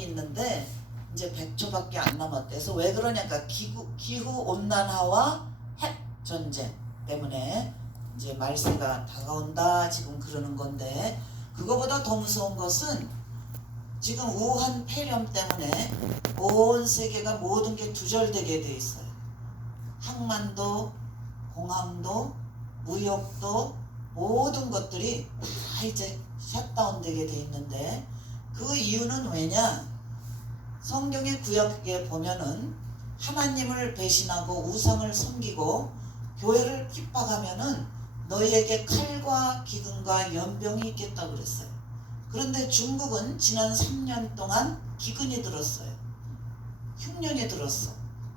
있는데 이제 100초밖에 안 남았대서 왜 그러냐니까 기후, 기후 온난화와 핵 전쟁 때문에 이제 말세가 다가온다 지금 그러는 건데 그거보다 더 무서운 것은 지금 우한 폐렴 때문에 온 세계가 모든 게 두절되게 돼 있어요. 항만도, 공항도, 무역도 모든 것들이 다 이제 셧다운되게 돼 있는데 그 이유는 왜냐? 성경의 구약에 보면은 하나님을 배신하고 우상을 섬기고 교회를 핍박하면은 너희에게 칼과 기근과 연병이 있겠다 그랬어요. 그런데 중국은 지난 3년 동안 기근이 들었어요. 흉년이 들었어.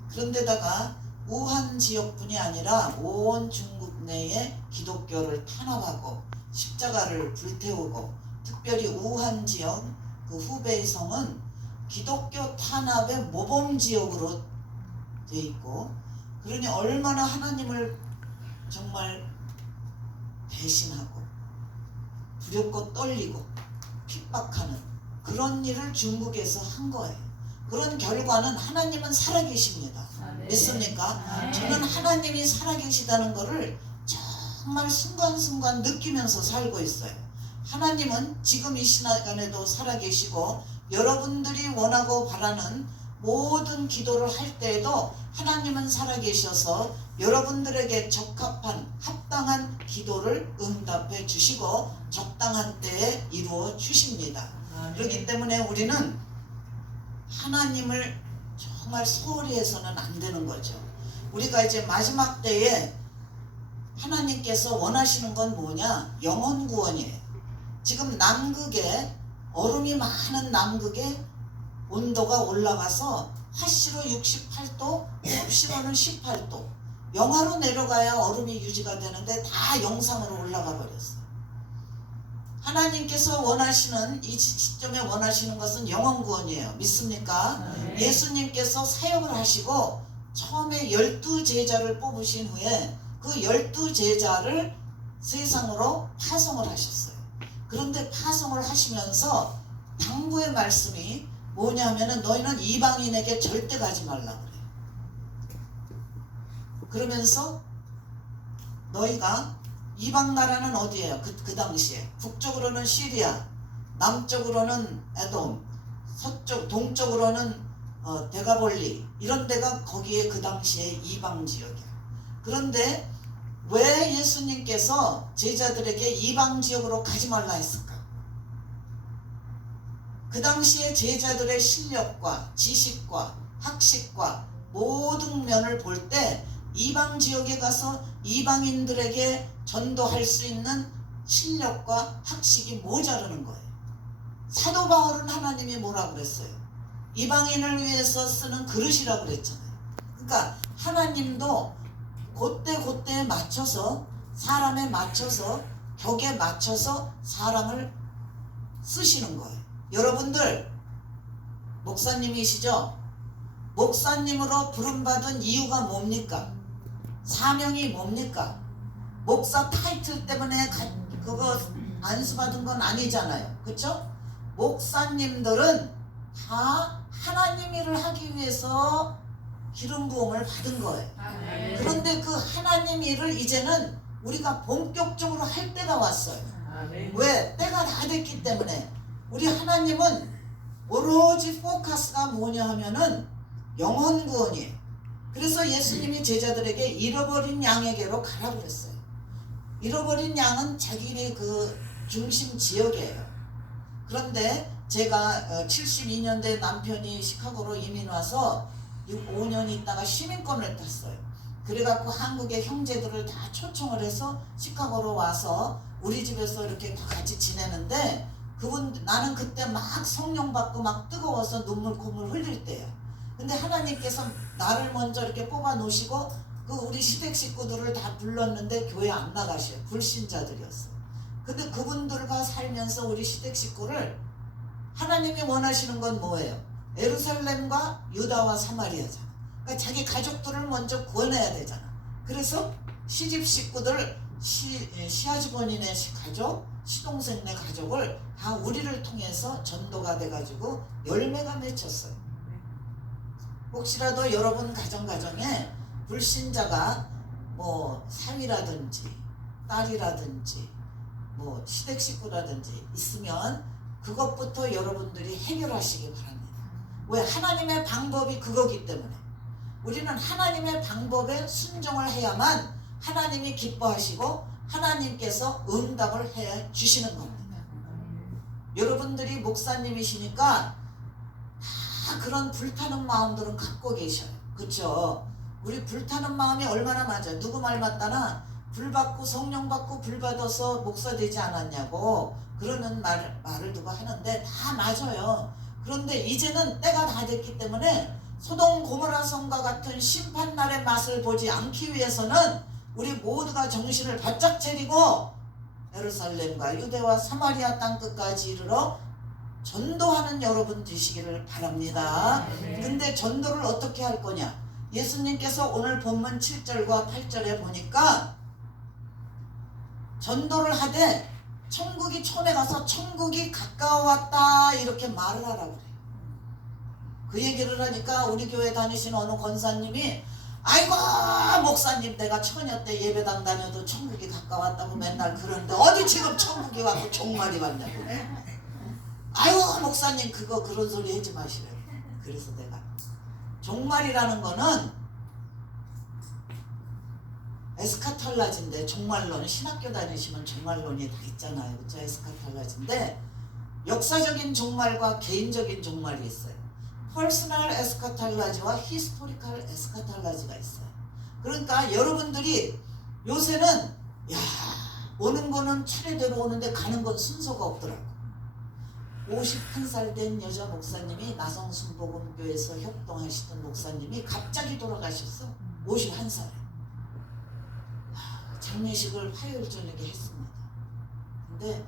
그런데다가 우한 지역뿐이 아니라 온 중국 내에 기독교를 탄압하고 십자가를 불태우고 특별히 우한 지역 그 후베이 성은 기독교 탄압의 모범 지역으로 돼 있고 그러니 얼마나 하나님을 정말 배신하고 두렵고 떨리고 핍박하는 그런 일을 중국에서 한 거예요. 그런 결과는 하나님은 살아계십니다. 믿습니까? 저는 하나님이 살아계시다는 것을 정말 순간순간 느끼면서 살고 있어요. 하나님은 지금 이 시간에도 살아계시고 여러분들이 원하고 바라는 모든 기도를 할 때에도 하나님은 살아계셔서 여러분들에게 적합한 합당한 기도를 응답해 주시고 적당한 때에 이루어 주십니다. 그렇기 때문에 우리는 하나님을 정말 소홀히 해서는 안 되는 거죠. 우리가 이제 마지막 때에 하나님께서 원하시는 건 뭐냐? 영혼 구원이에요. 지금 남극에 얼음이 많은 남극에 온도가 올라가서 화씨로 68도, 섭씨로는 18도. 영하로 내려가야 얼음이 유지가 되는데 다 영상으로 올라가 버렸어요. 하나님께서 원하시는 이 시점에 원하시는 것은 영혼 구원이에요. 믿습니까? 네. 예수님께서 사역을 하시고 처음에 열두 제자를 뽑으신 후에 그 열두 제자를 세상으로 파송을 하셨어요. 그런데 파송을 하시면서 당부의 말씀이 뭐냐면은 너희는 이방인에게 절대 가지 말라 그래요. 그러면서 너희가 이방 나라는 어디예요? 그, 그 당시에 북쪽으로는 시리아, 남쪽으로는 에돔, 서쪽 동쪽으로는 어, 데가볼리 이런 데가 거기에 그 당시에 이방 지역이야. 그런데 왜 예수님께서 제자들에게 이방 지역으로 가지 말라 했을까? 그 당시에 제자들의 실력과 지식과 학식과 모든 면을 볼 때 이방 지역에 가서 이방인들에게 전도할 수 있는 실력과 학식이 모자르는 거예요. 사도 바울은 하나님이 뭐라 그랬어요? 이방인을 위해서 쓰는 그릇이라고 그랬잖아요. 그러니까 하나님도 그때 그때에 맞춰서 사람에 맞춰서 벽에 맞춰서 사람을 쓰시는 거예요. 여러분들 목사님이시죠? 목사님으로 부름받은 이유가 뭡니까? 사명이 뭡니까? 목사 타이틀 때문에 가- 그거 안수받은 건 아니잖아요. 그렇죠? 목사님들은 다 하나님 일을 하기 위해서 기름 부음을 받은 거예요. 그런데 그 하나님 일을 이제는 우리가 본격적으로 할 때가 왔어요. 왜? 때가 다 됐기 때문에 우리 하나님은 오로지 포커스가 뭐냐 하면은 영혼 구원이에요. 그래서 예수님이 제자들에게 잃어버린 양에게로 가라 그랬어요. 잃어버린 양은 자기네 그 중심 지역이에요. 그런데 제가 72년대 남편이 시카고로 이민 와서 6, 5년 있다가 시민권을 땄어요. 그래갖고 한국의 형제들을 다 초청을 해서 시카고로 와서 우리 집에서 이렇게 같이 지내는데 그분 나는 그때 막 성령 받고 막 뜨거워서 눈물 콧물 흘릴 때야. 근데 하나님께서 나를 먼저 이렇게 뽑아 놓으시고 그 우리 시댁 식구들을 다 불렀는데 교회 안 나가셔요. 불신자들이었어. 근데 그분들과 살면서 우리 시댁 식구를 하나님이 원하시는 건 뭐예요? 에루살렘과 유다와 사마리아잖아. 그러니까 자기 가족들을 먼저 구원해야 되잖아. 그래서 시집 식구들 시, 예, 시아즈 본인의 시- 가족, 시동생네 가족을 다 우리를 통해서 전도가 돼가지고 열매가 맺혔어요. 혹시라도 여러분 가정 가정에 불신자가 뭐 사위라든지 딸이라든지 뭐 시댁 식구라든지 있으면 그것부터 여러분들이 해결하시기 바랍니다. 왜 하나님의 방법이 그거기 때문에 우리는 하나님의 방법에 순종을 해야만 하나님이 기뻐하시고 하나님께서 응답을 해 주시는 겁니다. 여러분들이 목사님이시니까 다 그런 불타는 마음들은 갖고 계셔요. 그렇죠? 우리 불타는 마음이 얼마나 맞아요. 누구 말 맞다나 불 받고 성령 받고 불 받아서 목사 되지 않았냐고 그러는 말, 말을 누가 하는데 다 맞아요. 그런데 이제는 때가 다 됐기 때문에 소동 고모라 성과 같은 심판날의 맛을 보지 않기 위해서는 우리 모두가 정신을 바짝 차리고 예루살렘과 유대와 사마리아 땅 끝까지 이르러 전도하는 여러분 되시기를 바랍니다. 근데 전도를 어떻게 할 거냐? 예수님께서 오늘 본문 7절과 8절에 보니까 전도를 하되 천국이 촌에 가서 천국이 가까웠다 이렇게 말을 하라고 그래요. 그 얘기를 하니까 우리 교회 다니시는 어느 권사님이 아이고 목사님 내가 처녀 때 예배당 다녀도 천국이 가까웠다고 맨날 그러는데 어디 지금 천국이 왔고 종말이 왔냐고 아유 목사님 그거 그런 소리 하지 마시래요 그래서 내가 종말이라는 거는 에스카탈라지인데 종말론 신학교 다니시면 종말론이 다 있잖아요. 그쵸? 에스카탈라지인데 역사적인 종말과 개인적인 종말이 있어요. 퍼스널 에스카탈라지와 히스토리컬 에스카탈라지가 있어요. 그러니까 여러분들이 요새는 야 오는 거는 차례대로 오는데 가는 건 순서가 없더라고. 51살 된 여자 목사님이 나성 순복음교에서 협동하시던 목사님이 갑자기 돌아가셨어. 51살에 장례식을 화요일 저녁에 했습니다. 근데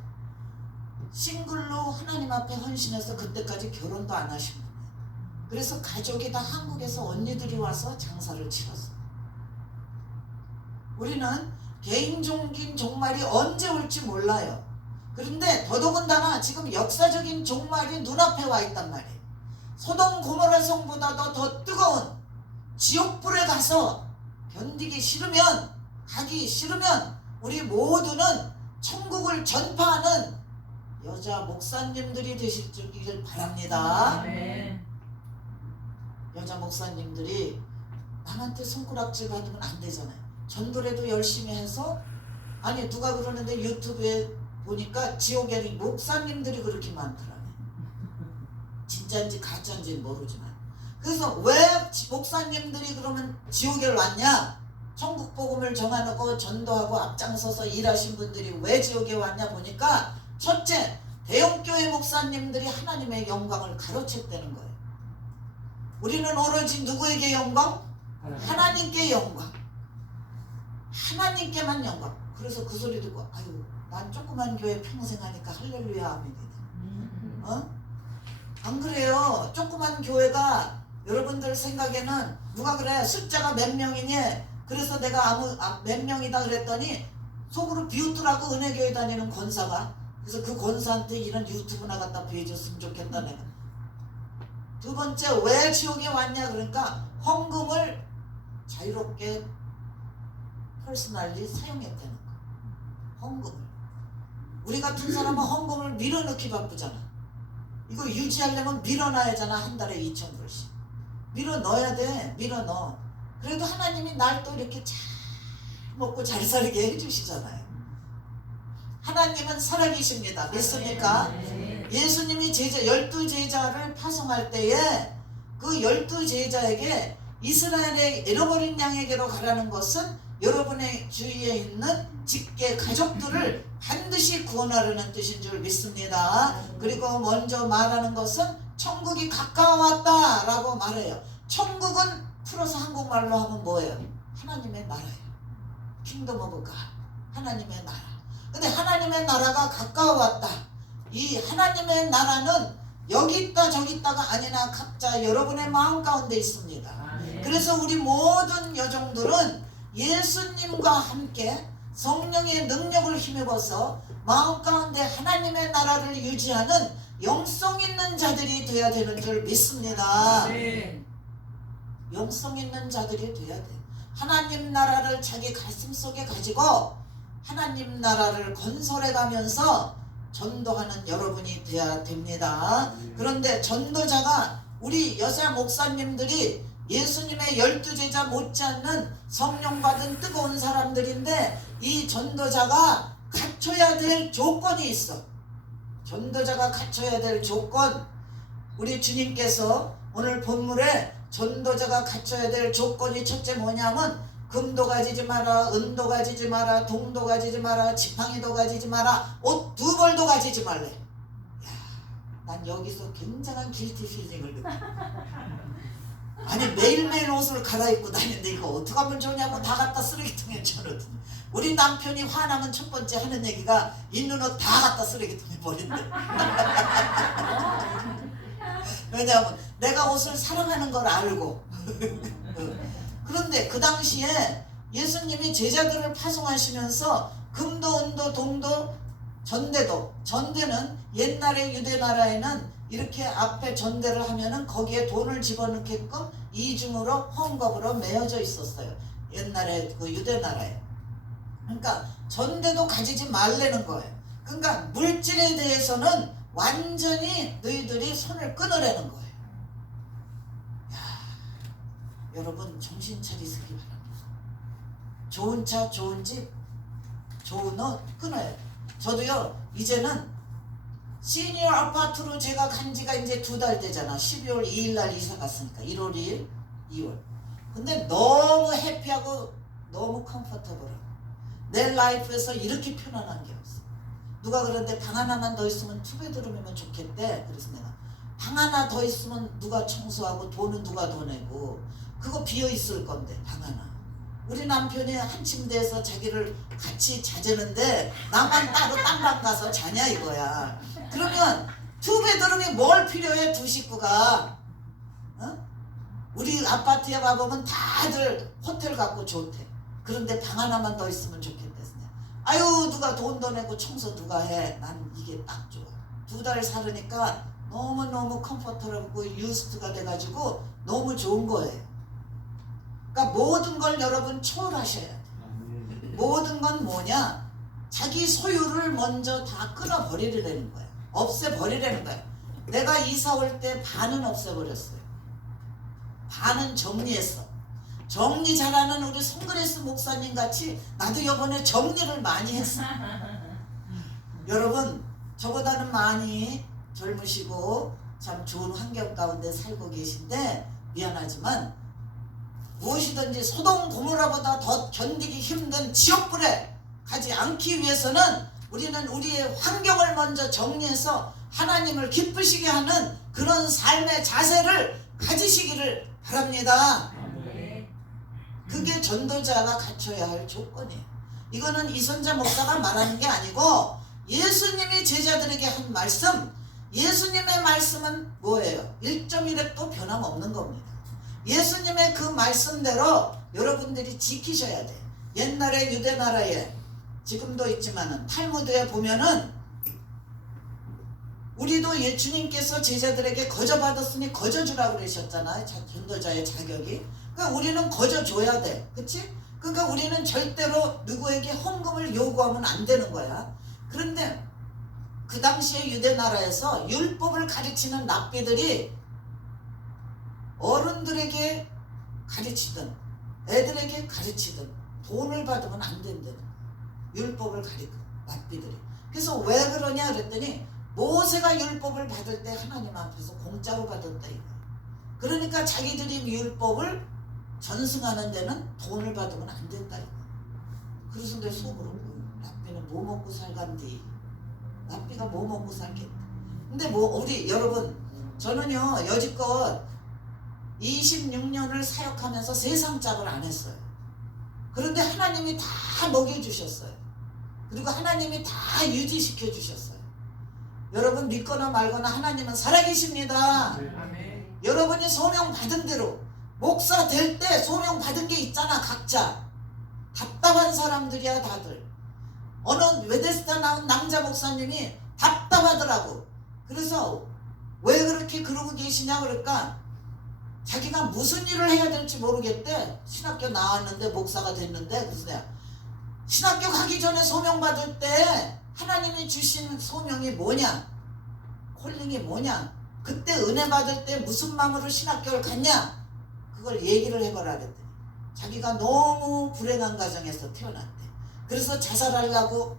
싱글로 하나님 앞에 헌신해서 그때까지 결혼도 안 하신 분이에요. 그래서 가족이 다 한국에서 언니들이 와서 장사를 치렀어요. 우리는 개인적인 종말이 언제 올지 몰라요. 그런데 더더군다나 지금 역사적인 종말이 눈앞에 와 있단 말이에요. 소돔 고모라 성보다도 더 뜨거운 지옥불에 가서 견디기 싫으면 가기 싫으면 우리 모두는 천국을 전파하는 여자 목사님들이 되실 줄길 바랍니다. 여자 목사님들이 남한테 손가락질 받으면 안 되잖아요. 전도라도 열심히 해서 아니 누가 그러는데 유튜브에 보니까 지옥에 목사님들이 그렇게 많더라고요. 진짜인지 가짜인지는 모르지만 그래서 왜 목사님들이 그러면 지옥에 왔냐? 천국 복음을 정하고 전도하고 앞장서서 일하신 분들이 왜 지옥에 왔냐 보니까 첫째 대형교회 목사님들이 하나님의 영광을 가로챘다는 거예요. 우리는 오로지 누구에게 영광? 하나님께 영광. 하나님께만 영광. 그래서 그 소리 듣고 아유 난 조그만 교회 평생 하니까 할렐루야 아멘이다. 어? 안 그래요. 조그만 교회가 여러분들 생각에는 누가 그래 숫자가 몇 명이니 그래서 내가 아무 아, 몇 명이다 그랬더니 속으로 비웃더라고 은혜교회 다니는 권사가. 그래서 그 권사한테 이런 유튜브나 갖다 보여줬으면 좋겠다 내가. 두 번째 왜 지옥에 왔냐? 그러니까 헌금을 자유롭게 퍼스널리 사용했다는 거. 헌금을. 우리 같은 사람은 헌금을 밀어넣기 바쁘잖아. 이거 유지하려면 밀어놔야 잖아 한 달에 2천 불씩. 밀어넣어야 돼 밀어넣어 그래도 하나님이 날 또 이렇게 잘 먹고 잘 살게 해주시잖아요 하나님은 살아계십니다 믿습니까? 예수님이 제자 열두 제자를 파송할 때에 그 열두 제자에게 이스라엘의 잃어버린 양에게로 가라는 것은 여러분의 주위에 있는 직계 가족들을 반드시 구원하려는 뜻인 줄 믿습니다. 그리고 먼저 말하는 것은 천국이 가까웠다라고 말해요. 천국은 풀어서 한국말로 하면 뭐예요? 하나님의 나라예요. 킹덤 오브 가 하나님의 나라. 근데 하나님의 나라가 가까웠다. 이 하나님의 나라는 여기 있다 저기 있다가 아니나 각자 여러분의 마음 가운데 있습니다. 그래서 우리 모든 여종들은 예수님과 함께 성령의 능력을 힘입어서 마음 가운데 하나님의 나라를 유지하는 영성 있는 자들이 되어야 되는 줄 믿습니다. 네. 영성 있는 자들이 돼야 돼. 하나님 나라를 자기 가슴 속에 가지고 하나님 나라를 건설해 가면서 전도하는 여러분이 돼야 됩니다. 그런데 전도자가 우리 여사 목사님들이 예수님의 열두 제자 못지않는 성령 받은 뜨거운 사람들인데 이 전도자가 갖춰야 될 조건이 있어. 전도자가 갖춰야 될 조건 우리 주님께서 오늘 본문에 전도자가 갖춰야 될 조건이 첫째 뭐냐면 금도 가지지 마라 은도 가지지 마라 동도 가지지 마라 지팡이도 가지지 마라 옷 두 벌도 가지지 말래. 야, 난 여기서 굉장한 길티 필링을 느껴. 아니 매일매일 옷을 갈아입고 다니는데 이거 어떡하면 좋냐고 다 갖다 쓰레기통에 쳐넣더니 우리 남편이 화나면 첫 번째 하는 얘기가 있는 옷 다 갖다 쓰레기통에 버린대 왜냐하면 내가 옷을 사랑하는 걸 알고. 그런데 그 당시에 예수님이 제자들을 파송하시면서 금도 은도 동도 전대도 전대는 옛날에 유대 나라에는 이렇게 앞에 전대를 하면은 거기에 돈을 집어넣게끔 이중으로 헝겊으로 매어져 있었어요. 옛날에 그 유대 나라에. 그러니까 전대도 가지지 말라는 거예요. 그러니까 물질에 대해서는 완전히 너희들이 손을 끊으라는 거예요. 야, 여러분 정신 차리시기 바랍니다. 좋은 차 좋은 집 좋은 옷 끊어야 돼 저도요 이제는 시니어 아파트로 제가 간 지가 이제 두 달 되잖아. 12월 2일 날 이사 갔으니까. 1월 2일 2월. 근데 너무 해피하고 너무 컴포터블하고 내 라이프에서 이렇게 편안한 게 없어 누가 그런데 방 하나만 더 있으면 투베드룸이면 좋겠대. 그래서 내가 방 하나 더 있으면 누가 청소하고 돈은 누가 더 내고 그거 비어 있을 건데 방 하나. 우리 남편이 한 침대에서 자기를 같이 자자는데 나만 따로 딴 방 가서 자냐 이거야. 그러면 투베드룸이 뭘 필요해 두 식구가? 어? 우리 아파트에 와보면 다들 호텔 갖고 좋대. 그런데 방 하나만 더 있으면 좋겠대 아유 누가 돈더 내고 청소 누가 해? 난 이게 딱 좋아. 두 달 살으니까 너무너무 컴포터블하고 유스트가 돼가지고 너무 좋은 거예요. 그러니까 모든 걸 여러분 초월하셔야 돼. 모든 건 뭐냐? 자기 소유를 먼저 다 끊어버리려는 거야. 없애버리려는 거야. 내가 이사 올 때 반은 없애버렸어요. 반은 정리했어. 정리 잘하는 우리 송그레스 목사님 같이 나도 이번에 정리를 많이 했어. 여러분 저보다는 많이 젊으시고 참 좋은 환경 가운데 살고 계신데 미안하지만 무엇이든지 소동 고모라보다 더 견디기 힘든 지옥불에 가지 않기 위해서는 우리는 우리의 환경을 먼저 정리해서 하나님을 기쁘시게 하는 그런 삶의 자세를 가지시기를 바랍니다. 네. 그게 전도자가 갖춰야 할 조건이에요. 이거는 이선자 목사가 말하는 게 아니고 예수님이 제자들에게 한 말씀, 예수님의 말씀은 뭐예요? 1.1획도 변함없는 겁니다. 예수님의 그 말씀대로 여러분들이 지키셔야 돼. 옛날에 유대 나라에 지금도 있지만은 탈무드에 보면은 우리도 예 주님께서 제자들에게 거저 받았으니 거저 주라고 그러셨잖아요. 자- 전도자의 자격이. 그러니까 우리는 거저 줘야 돼. 그치? 그러니까 우리는 절대로 누구에게 헌금을 요구하면 안 되는 거야. 그런데 그 당시에 유대 나라에서 율법을 가르치는 랍비들이 어른들에게 가르치든 애들에게 가르치든 돈을 받으면 안 된다는. 율법을 가르쳐 랍비들이. 그래서 왜 그러냐 그랬더니 모세가 율법을 받을 때 하나님 앞에서 공짜로 받았다 이거. 그러니까 자기들이 율법을 전승하는 데는 돈을 받으면 안 된다 이거. 그래서 내 속으로 랍비는 뭐 먹고 살간디? 랍비가 뭐 먹고 살겠다. 근데 뭐 우리 여러분 저는요 여지껏 26년을 사역하면서 세상 짝을 안 했어요. 그런데 하나님이 다 먹여주셨어요. 그리고 하나님이 다 유지시켜 주셨어요. 여러분 믿거나 말거나 하나님은 살아계십니다. 아멘. 여러분이 소명 받은 대로 목사 될 때 소명 받은 게 있잖아 각자 답답한 사람들이야 다들 어느 외대스타 나온 남자 목사님이 답답하더라고. 그래서 왜 그렇게 그러고 계시냐 그럴까? 자기가 무슨 일을 해야 될지 모르겠대. 신학교 나왔는데 목사가 됐는데 그래서 내가 신학교 가기 전에 소명 받을 때 하나님이 주신 소명이 뭐냐? 콜링이 뭐냐? 그때 은혜 받을 때 무슨 마음으로 신학교를 갔냐? 그걸 얘기를 해봐라 그랬더니 자기가 너무 불행한 가정에서 태어났대. 그래서 자살하려고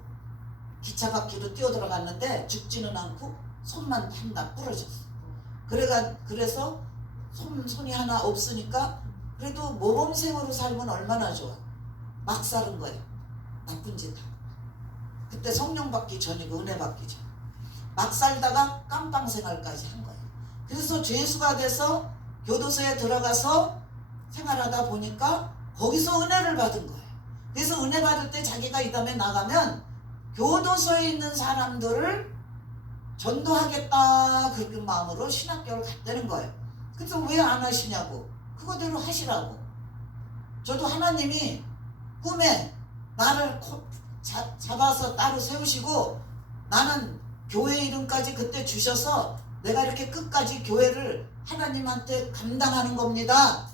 기차 바퀴로 뛰어들어갔는데 죽지는 않고 손만 한다 부러졌어. 그래가 그래서 손 손이 하나 없으니까 그래도 모범생으로 살면 얼마나 좋아. 막 사는 거야. 나쁜 짓 하고. 그때 성령 받기 전이고 은혜 받기 전. 막 살다가 깜빵 생활까지 한 거야. 그래서 죄수가 돼서 교도소에 들어가서 생활하다 보니까 거기서 은혜를 받은 거예요. 그래서 은혜 받을 때 자기가 이 다음에 나가면 교도소에 있는 사람들을 전도하겠다 그런 마음으로 신학교를 갔다는 거예요. 그래서 왜 안 하시냐고 그거대로 하시라고. 저도 하나님이 꿈에 나를 잡아서 따로 세우시고 나는 교회 이름까지 그때 주셔서 내가 이렇게 끝까지 교회를 하나님한테 감당하는 겁니다.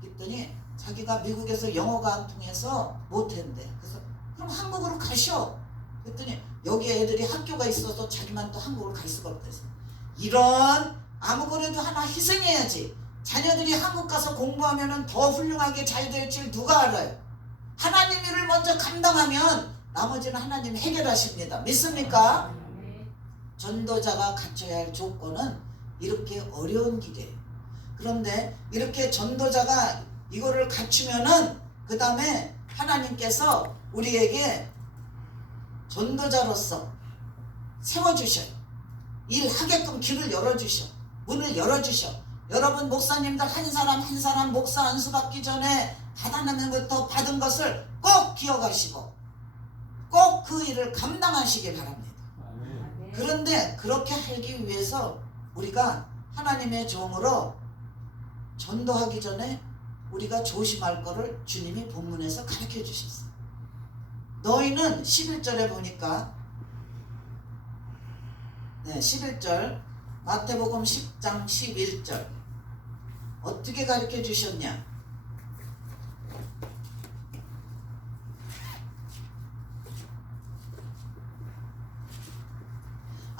그랬더니 자기가 미국에서 영어가 안 통해서 못했는데 그래서 그럼 한국으로 가셔. 그랬더니 여기 애들이 학교가 있어서 자기만 또 한국으로 갈 수가 없대서 이런 아무거나도 하나 희생해야지. 자녀들이 한국 가서 공부하면은 더 훌륭하게 잘 될지 누가 알아요? 하나님 일을 먼저 감당하면 나머지는 하나님 해결하십니다. 믿습니까? 전도자가 갖춰야 할 조건은 이렇게 어려운 길이에요. 그런데 이렇게 전도자가 이거를 갖추면은 그 다음에 하나님께서 우리에게 전도자로서 세워주셔요. 일하게끔 길을 열어주셔. 문을 열어주셔. 여러분 목사님들 한 사람 한 사람 목사 안수 받기 전에 받아내면부터 받은 것을 꼭 기억하시고 꼭 그 일을 감당하시기 바랍니다. 그런데 그렇게 하기 위해서 우리가 하나님의 종으로 전도하기 전에 우리가 조심할 거를 주님이 본문에서 가르쳐 주셨어요. 너희는 11절에 보니까 네, 11절 마태복음 10장 11절 어떻게 가르쳐 주셨냐?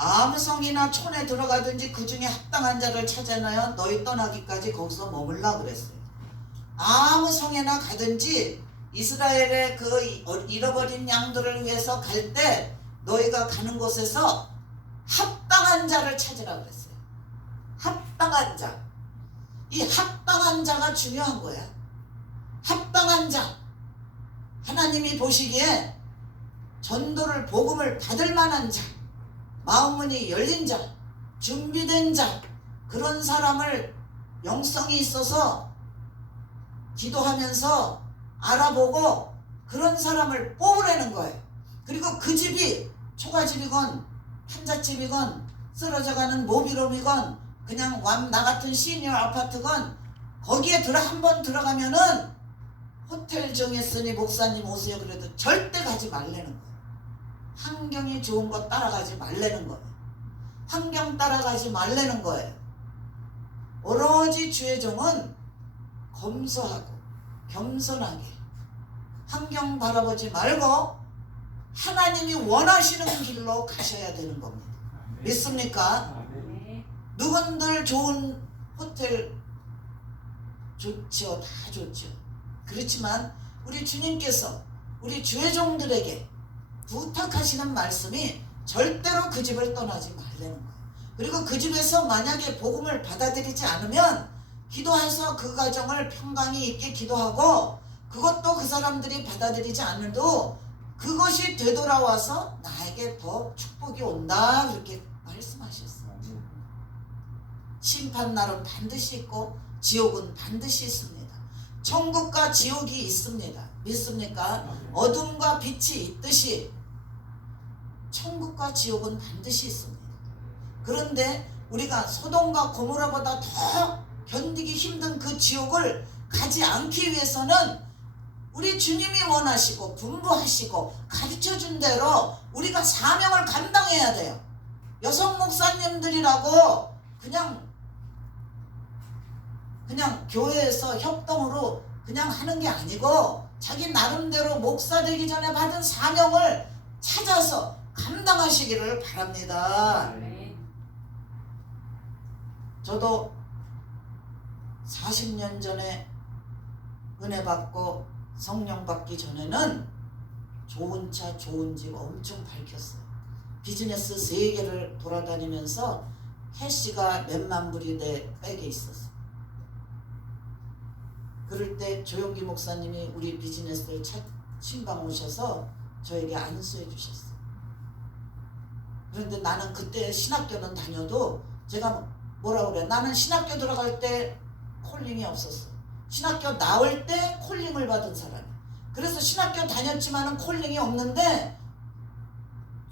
아무 성이나 촌에 들어가든지 그 중에 합당한 자를 찾아내어 너희 떠나기까지 거기서 머물라 그랬어요. 아무 성에나 가든지 이스라엘의 그 잃어버린 양들을 위해서 갈 때 너희가 가는 곳에서 합당한 자를 찾으라 그랬어요. 합당한 자. 이 합당한 자가 중요한 거야. 합당한 자. 하나님이 보시기에 전도를 복음을 받을 만한 자. 마음문이 열린 자, 준비된 자, 그런 사람을 영성이 있어서 기도하면서 알아보고 그런 사람을 뽑으라는 거예요. 그리고 그 집이 초가집이건 한잣집이건 쓰러져가는 모비롬이건 그냥 완 나 같은 시니어 아파트건 거기에 들어 한 번 들어가면은 호텔 정했으니 목사님 오세요 그래도 절대 가지 말라는 거예요. 환경이 좋은 거 따라가지 말라는 거예요. 환경 따라가지 말라는 거예요. 오로지 주의 종은 검소하고 겸손하게 환경 바라보지 말고 하나님이 원하시는 길로 가셔야 되는 겁니다. 믿습니까? 누군들 좋은 호텔 좋지요. 다 좋죠. 그렇지만 우리 주님께서 우리 주의 종들에게 부탁하시는 말씀이 절대로 그 집을 떠나지 말라는 거예요. 그리고 그 집에서 만약에 복음을 받아들이지 않으면 기도해서 그 가정을 평강이 있게 기도하고 그것도 그 사람들이 받아들이지 않아도 그것이 되돌아와서 나에게 더 축복이 온다 그렇게 말씀하셨어요. 심판 날은 반드시 있고 지옥은 반드시 있습니다. 천국과 지옥이 있습니다. 믿습니까? 어둠과 빛이 있듯이 천국과 지옥은 반드시 있습니다. 그런데 우리가 소돔과 고모라보다 더 견디기 힘든 그 지옥을 가지 않기 위해서는 우리 주님이 원하시고 분부하시고 가르쳐 준 대로 우리가 사명을 감당해야 돼요. 여성 목사님들이라고 그냥 그냥 교회에서 협동으로 그냥 하는 게 아니고 자기 나름대로 목사 되기 전에 받은 사명을 찾아서 감당하시기를 바랍니다. 네. 저도 40년 전에 은혜 받고 성령 받기 전에는 좋은 차, 좋은 집 엄청 밝혔어요. 비즈니스 세 개를 돌아다니면서 캐시가 몇만 불이 내 백에 있었어. 그럴 때 조용기 목사님이 우리 비즈니스를 차, 신방 오셔서 저에게 안수해 주셨어요. 그런데 나는 그때 신학교는 다녀도 제가 뭐라 그래? 나는 신학교 들어갈 때 콜링이 없었어. 신학교 나올 때 콜링을 받은 사람이야. 그래서 신학교 다녔지만은 콜링이 없는데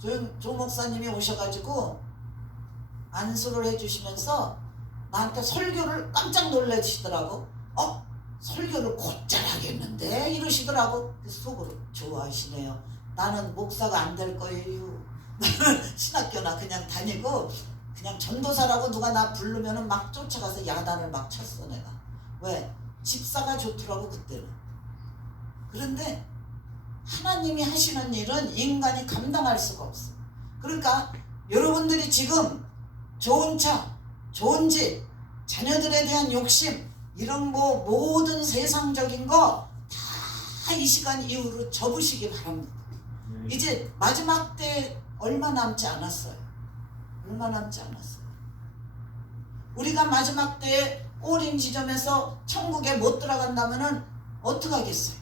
조, 조 목사님이 오셔가지고 안수를 해주시면서 나한테 설교를 깜짝 놀라시더라고. 어? 설교를 곧잘 하겠는데 이러시더라고. 그래서 속으로 좋아하시네요. 나는 목사가 안 될 거예요. 나는 신학교나 그냥 다니고 그냥 전도사라고 누가 나 부르면은 막 쫓아가서 야단을 막 쳤어 내가. 왜? 집사가 좋더라고 그때는. 그런데 하나님이 하시는 일은 인간이 감당할 수가 없어. 그러니까 여러분들이 지금 좋은 차, 좋은 집, 자녀들에 대한 욕심 이런 뭐 모든 세상적인 거 다 이 시간 이후로 접으시기 바랍니다. 이제 마지막 때 얼마 남지 않았어요. 얼마 남지 않았어요. 우리가 마지막 때에 꼬린 지점에서 천국에 못 들어간다면은 어떡하겠어요?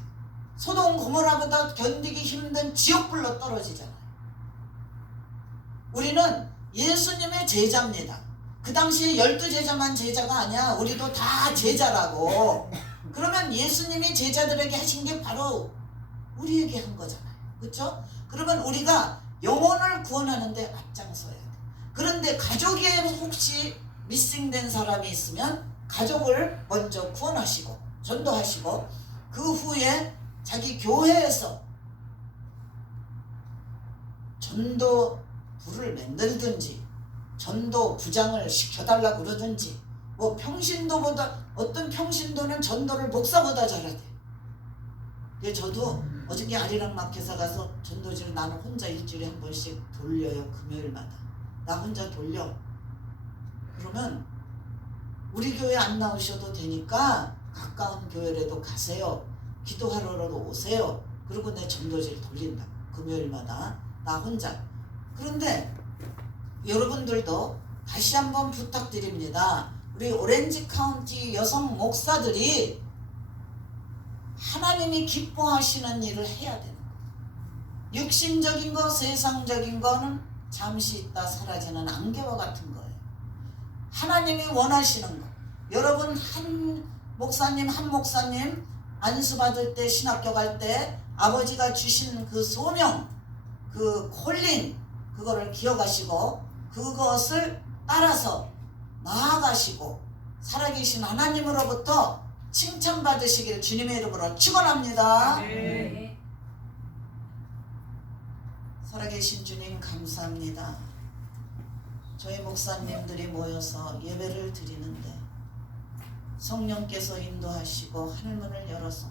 소동 고모라보다 견디기 힘든 지옥불로 떨어지잖아요. 우리는 예수님의 제자입니다. 그 당시에 열두 제자만 제자가 아니야. 우리도 다 제자라고. 그러면 예수님이 제자들에게 하신 게 바로 우리에게 한 거잖아요. 그렇죠? 그러면 우리가 영혼을 구원하는데 앞장서야 돼. 그런데 가족에 혹시 미싱된 사람이 있으면 가족을 먼저 구원하시고 전도하시고 그 후에 자기 교회에서 전도 부를 만들든지 전도 부장을 시켜달라고 그러든지 뭐 평신도보다 어떤 평신도는 전도를 목사보다 잘하대. 그래 저도 어저께 아리랑 마켓에 가서 전도지를 나는 혼자 일주일에 한 번씩 돌려요 금요일마다. 나 혼자 돌려. 그러면 우리 교회 안 나오셔도 되니까 가까운 교회라도 가세요. 기도하러라도 오세요. 그리고 내 전도지를 돌린다. 금요일마다 나 혼자. 그런데 여러분들도 다시 한번 부탁드립니다. 우리 오렌지 카운티 여성 목사들이 하나님이 기뻐하시는 일을 해야 되는 거예요. 육신적인 거, 세상적인 거는 잠시 있다 사라지는 안개와 같은 거예요. 하나님이 원하시는 거. 여러분 한 목사님 한 목사님 안수 받을 때 신학교 갈 때 아버지가 주신 그 소명, 그 콜링 그거를 기억하시고 그것을 따라서 나아가시고 살아계신 하나님으로부터 칭찬받으시기를 주님의 이름으로 축원합니다. 네. 살아계신 주님 감사합니다. 저희 목사님들이 모여서 예배를 드리는데 성령께서 인도하시고 하늘문을 열어서